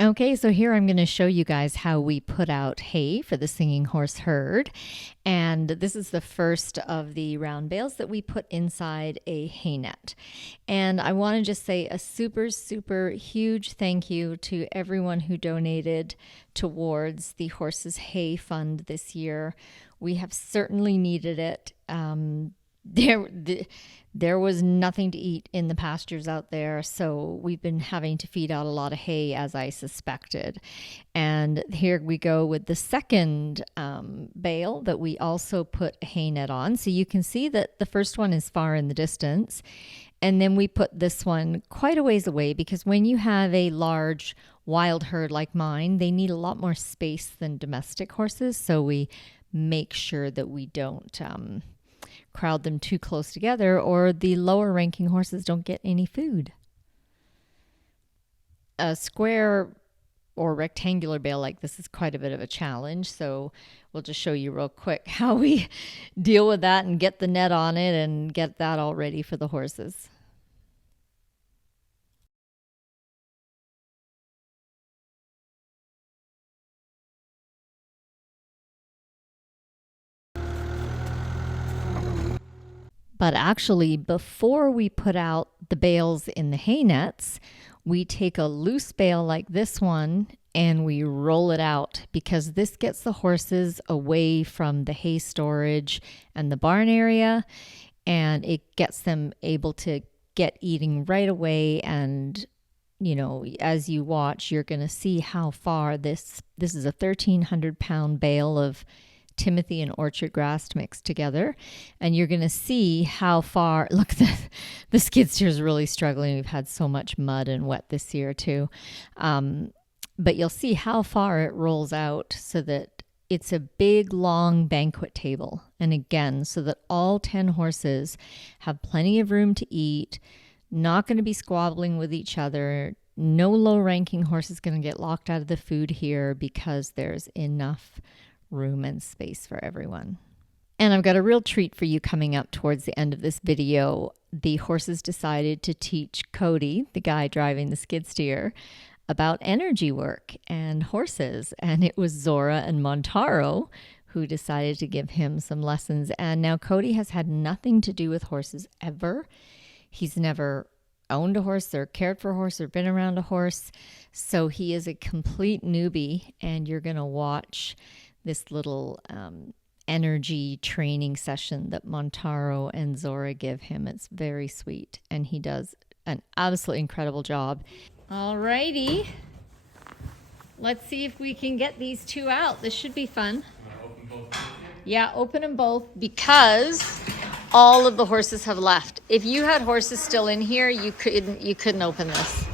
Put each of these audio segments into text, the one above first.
Okay, so here I'm going to show you guys how we put out hay for the singing horse herd. And this is the first of the round bales that we put inside a hay net. And I want to just say a super, super huge thank you to everyone who donated towards the Horses Hay Fund this year. We have certainly needed it. There was nothing to eat in the pastures out there, so we've been having to feed out a lot of hay, as I suspected. And here we go with the second bale that we also put a hay net on. So you can see that the first one is far in the distance, and then we put this one quite a ways away, because when you have a large wild herd like mine, they need a lot more space than domestic horses, so we make sure that we don't crowd them too close together, or the lower ranking horses don't get any food. A square or rectangular bale like this is quite a bit of a challenge, so we'll just show you real quick how we deal with that and get the net on it and get that all ready for the horses. But actually, before we put out the bales in the hay nets, we take a loose bale like this one and we roll it out, because this gets the horses away from the hay storage and the barn area, and it gets them able to get eating right away. And you know, as you watch, you're going to see how far this is a 1,300-pound bale of Timothy and orchard grass mixed together, and you're going to see how far. Look, the skid steer is really struggling. We've had so much mud and wet this year too, but you'll see how far it rolls out, so that it's a big long banquet table, and again, so that all 10 horses have plenty of room to eat, not going to be squabbling with each other. No low-ranking horse is going to get locked out of the food here, because there's enough room and space for everyone. And I've got a real treat for you coming up towards the end of this video. The horses decided to teach Cody, the guy driving the skid steer, about energy work and horses. And it was Zora and Montaro who decided to give him some lessons. And now Cody has had nothing to do with horses ever. He's never owned a horse or cared for a horse or been around a horse. So he is a complete newbie, and you're going to watch this little energy training session that Montaro and Zora give him. It's very sweet, and he does an absolutely incredible job. All righty. Let's see if we can get these two out. This should be fun. Open both. Yeah, open them both, because all of the horses have left. If you had horses still in here, you couldn't open this.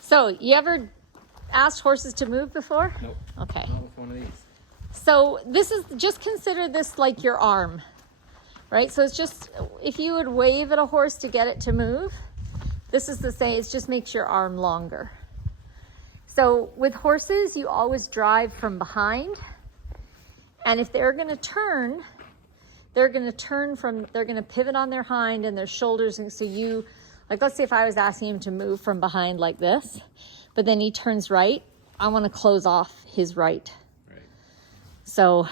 So, you ever asked horses to move before? Nope. Okay. Not with one of these. So this is, just consider this like your arm, right? So it's just, if you would wave at a horse to get it to move, this is the same. It just makes your arm longer. So with horses, you always drive from behind. And if they're going to turn, they're going to pivot on their hind and their shoulders. And so you, like, let's say if I was asking him to move from behind like this, but then he turns right, I want to close off his right. So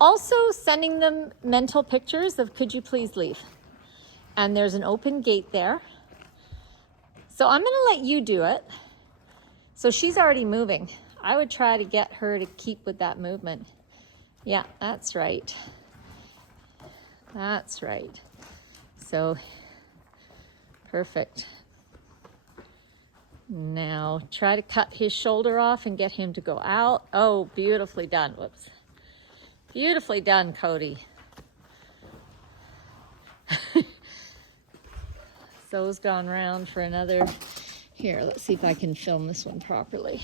also sending them mental pictures of, could you please leave? And there's an open gate there. So I'm going to let you do it. So she's already moving. I would try to get her to keep with that movement. Yeah, that's right. That's right. So perfect. Now try to cut his shoulder off and get him to go out. Oh, beautifully done. Whoops. Beautifully done, Cody. So's gone round for another. Here, let's see if I can film this one properly.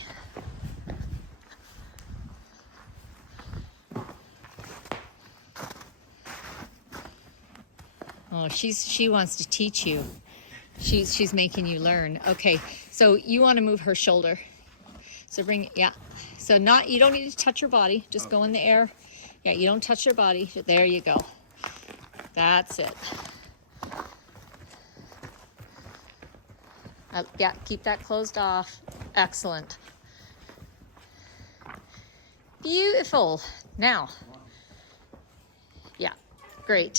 Oh, she wants to teach you. She's making you learn. Okay, so you want to move her shoulder. So bring, yeah. So you don't need to touch her body. Just go in the air. Yeah, you don't touch her body. There you go. That's it. Yeah, keep that closed off. Excellent. Beautiful. Now. Yeah, great.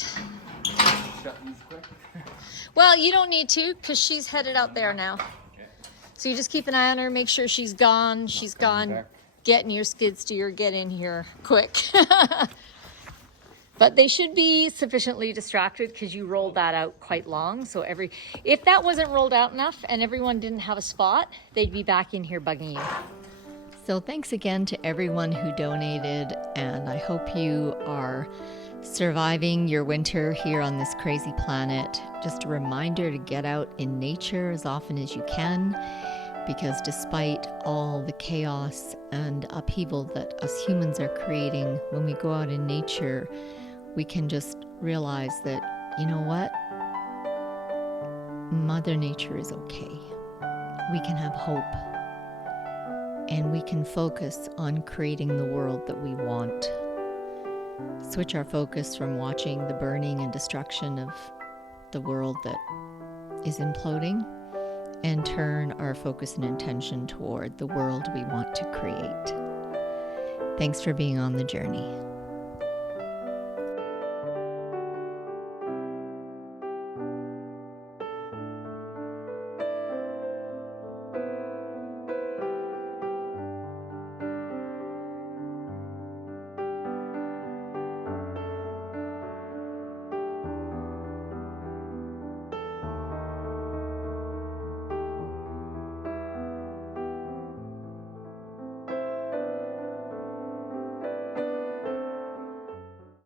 Shut these quick. Well, you don't need to because she's headed out there now. Okay. So you just keep an eye on her, make sure she's gone. She's gone. Back. Get in your skid steer, get in here quick. But they should be sufficiently distracted because you rolled that out quite long. So if that wasn't rolled out enough and everyone didn't have a spot, they'd be back in here bugging you. So thanks again to everyone who donated, and I hope you are surviving your winter here on this crazy planet. Just a reminder to get out in nature as often as you can, because despite all the chaos and upheaval that us humans are creating, when we go out in nature, we can just realize that, you know what? Mother Nature is okay. We can have hope. And we can focus on creating the world that we want. Switch our focus from watching the burning and destruction of the world that is imploding, and turn our focus and intention toward the world we want to create. Thanks for being on the journey.